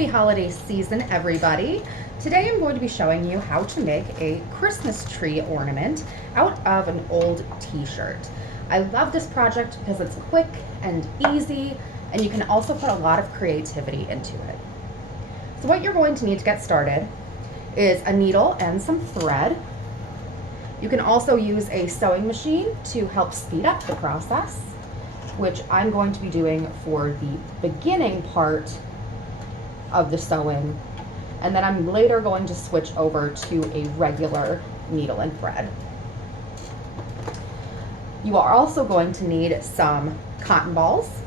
Happy holiday season, everybody. Today I'm going to be showing you how to make a Christmas tree ornament out of an old t-shirt. I love this project because it's quick and easy, and you can also put a lot of creativity into it. So what you're going to need to get started is a needle and some thread. You can also use a sewing machine to help speed up the process, which I'm going to be doing for the beginning part of the sewing, and then I'm later going to switch over to a regular needle and thread. You are also going to need some cotton balls.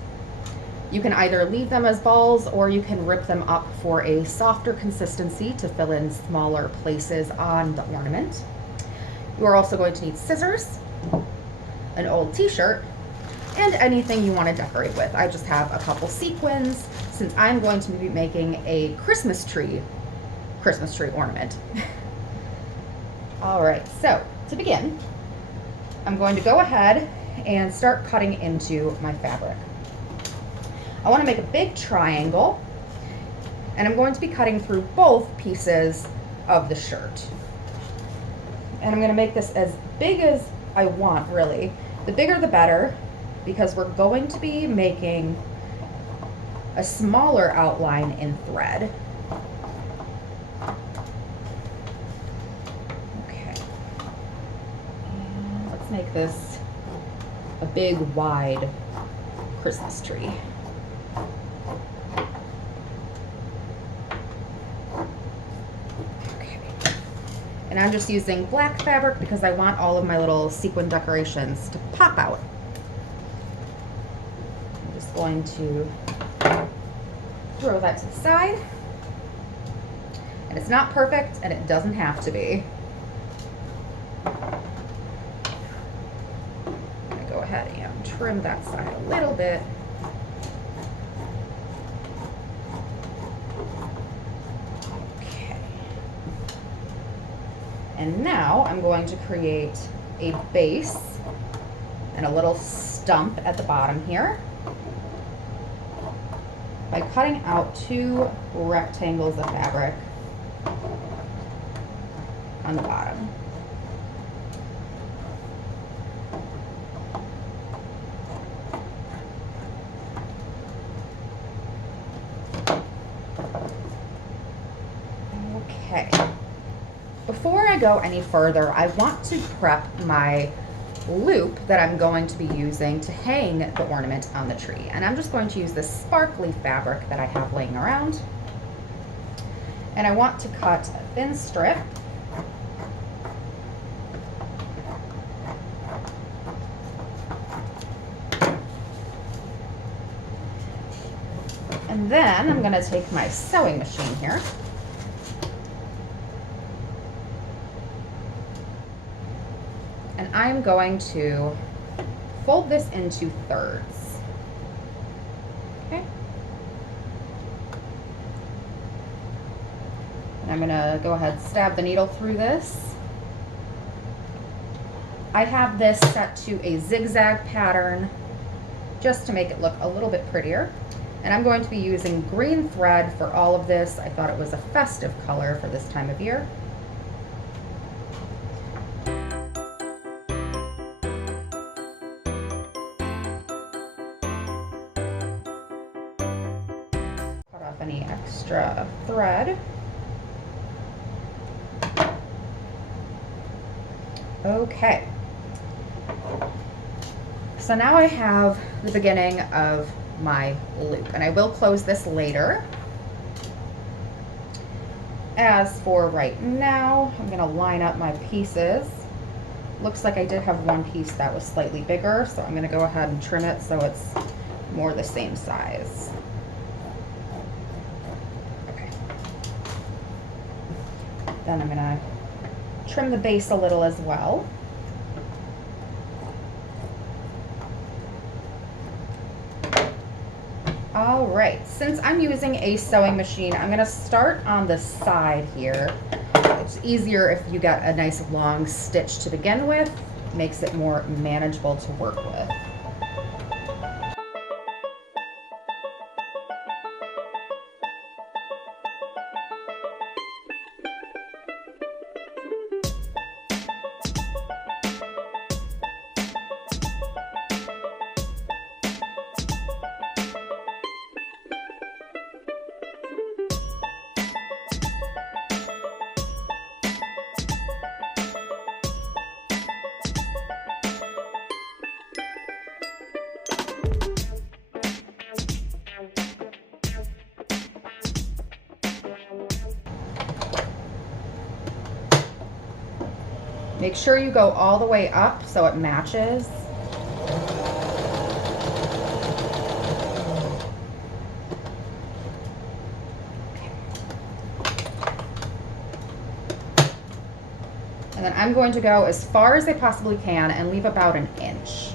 You can either leave them as balls or you can rip them up for a softer consistency to fill in smaller places on the ornament. You are also going to need scissors, an old t-shirt, and anything you want to decorate with. I just have a couple sequins since I'm going to be making a Christmas tree ornament. All right, so to begin, I'm going to go ahead and start cutting into my fabric. I want to make a big triangle, and I'm going to be cutting through both pieces of the shirt. And I'm going to make this as big as I want, really. The bigger the better, because we're going to be making a smaller outline in thread. Okay. And let's make this a big, wide Christmas tree. Okay. And I'm just using black fabric because I want all of my little sequin decorations to pop out. Going to throw that to the side, and it's not perfect and it doesn't have to be. I'm going to go ahead and trim that side a little bit. Okay, and now I'm going to create a base and a little stump at the bottom here by cutting out two rectangles of fabric on the bottom. Okay. Before I go any further, I want to prep my loop that I'm going to be using to hang the ornament on the tree. And I'm just going to use this sparkly fabric that I have laying around. And I want to cut a thin strip. And then I'm going to take my sewing machine here. And I'm going to fold this into thirds. Okay. And I'm going to go ahead and stab the needle through this. I have this set to a zigzag pattern just to make it look a little bit prettier. And I'm going to be using green thread for all of this. I thought it was a festive color for this time of year. Any extra thread. Okay, so now I have the beginning of my loop, and I will close this later. As for right now, I'm going to line up my pieces. Looks like I did have one piece that was slightly bigger, so I'm going to go ahead and trim it so it's more the same size. Then I'm going to trim the base a little as well. All right, since I'm using a sewing machine, I'm going to start on the side here. It's easier if you get a nice long stitch to begin with. Makes it more manageable to work with. Make sure you go all the way up so it matches. And then I'm going to go as far as I possibly can and leave about an inch.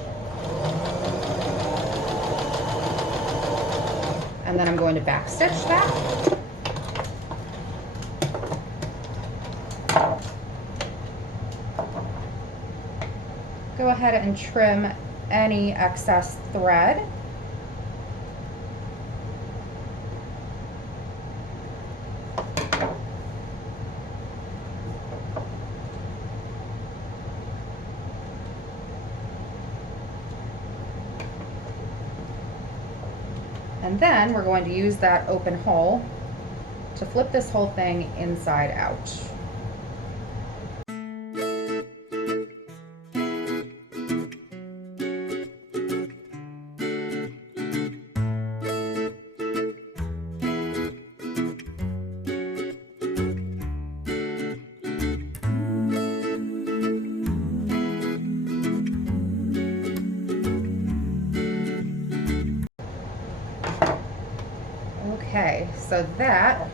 And then I'm going to back stitch that. Go ahead and trim any excess thread. And then we're going to use that open hole to flip this whole thing inside out. Okay, so that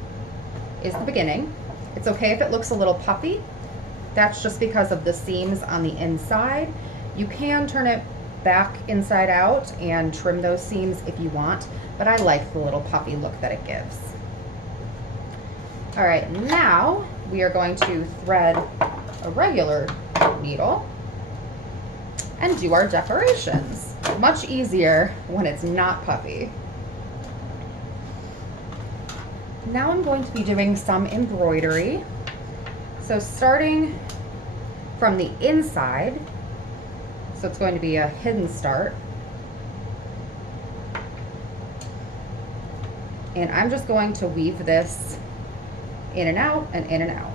is the beginning. It's okay if it looks a little puffy. That's just because of the seams on the inside. You can turn it back inside out and trim those seams if you want, but I like the little puffy look that it gives. All right, now we are going to thread a regular needle and do our decorations. Much easier when it's not puffy. Now I'm going to be doing some embroidery. So starting from the inside, so it's going to be a hidden start. And I'm just going to weave this in and out and in and out.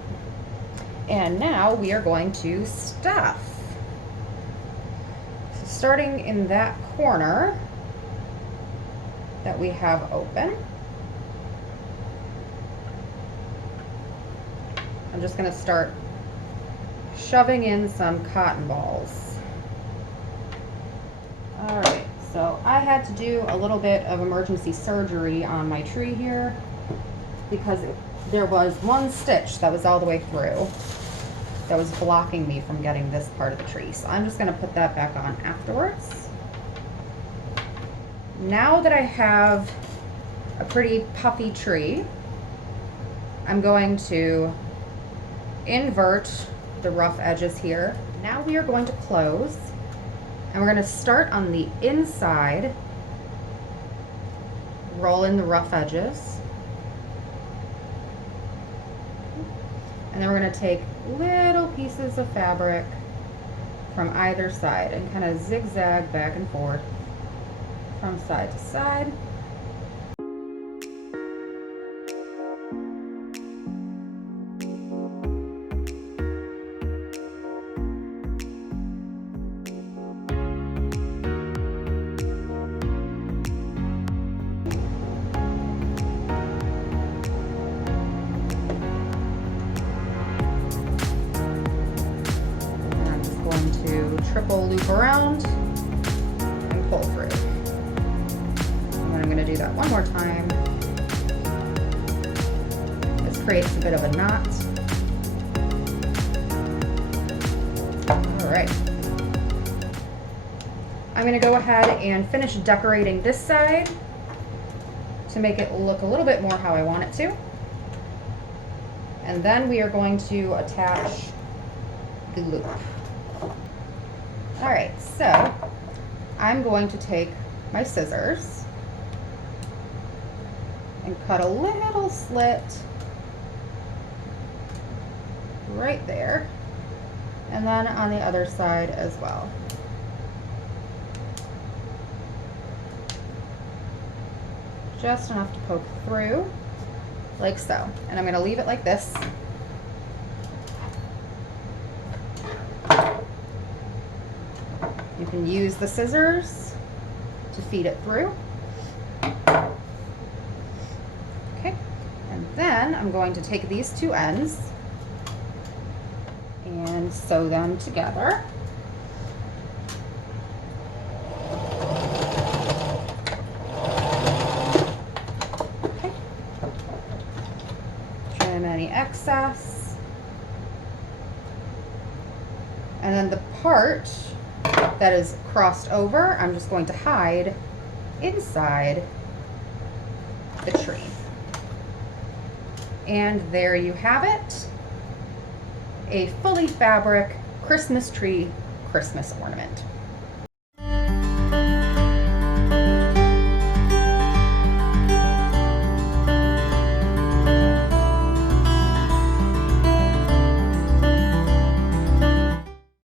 And now we are going to stuff. So starting in that corner that we have open, I'm just going to start shoving in some cotton balls. All right, so I had to do a little bit of emergency surgery on my tree here because there was one stitch that was all the way through that was blocking me from getting this part of the tree. So I'm just going to put that back on afterwards. Now that I have a pretty puffy tree, I'm going to invert the rough edges here. Now we are going to close, and we're going to start on the inside, roll in the rough edges, and then we're going to take little pieces of fabric from either side and kind of zigzag back and forth from side to side. Triple loop around and pull through. And then I'm going to do that one more time. This creates a bit of a knot. All right. I'm going to go ahead and finish decorating this side to make it look a little bit more how I want it to. And then we are going to attach the loop. All right, so I'm going to take my scissors and cut a little slit right there, and then on the other side as well. Just enough to poke through, like so. And I'm going to leave it like this. You can use the scissors to feed it through. Okay, and then I'm going to take these two ends and and sew them together. Okay. Trim any excess. And then the part that is crossed over, I'm just going to hide inside the tree. And there you have it, a fully fabric Christmas tree Christmas ornament.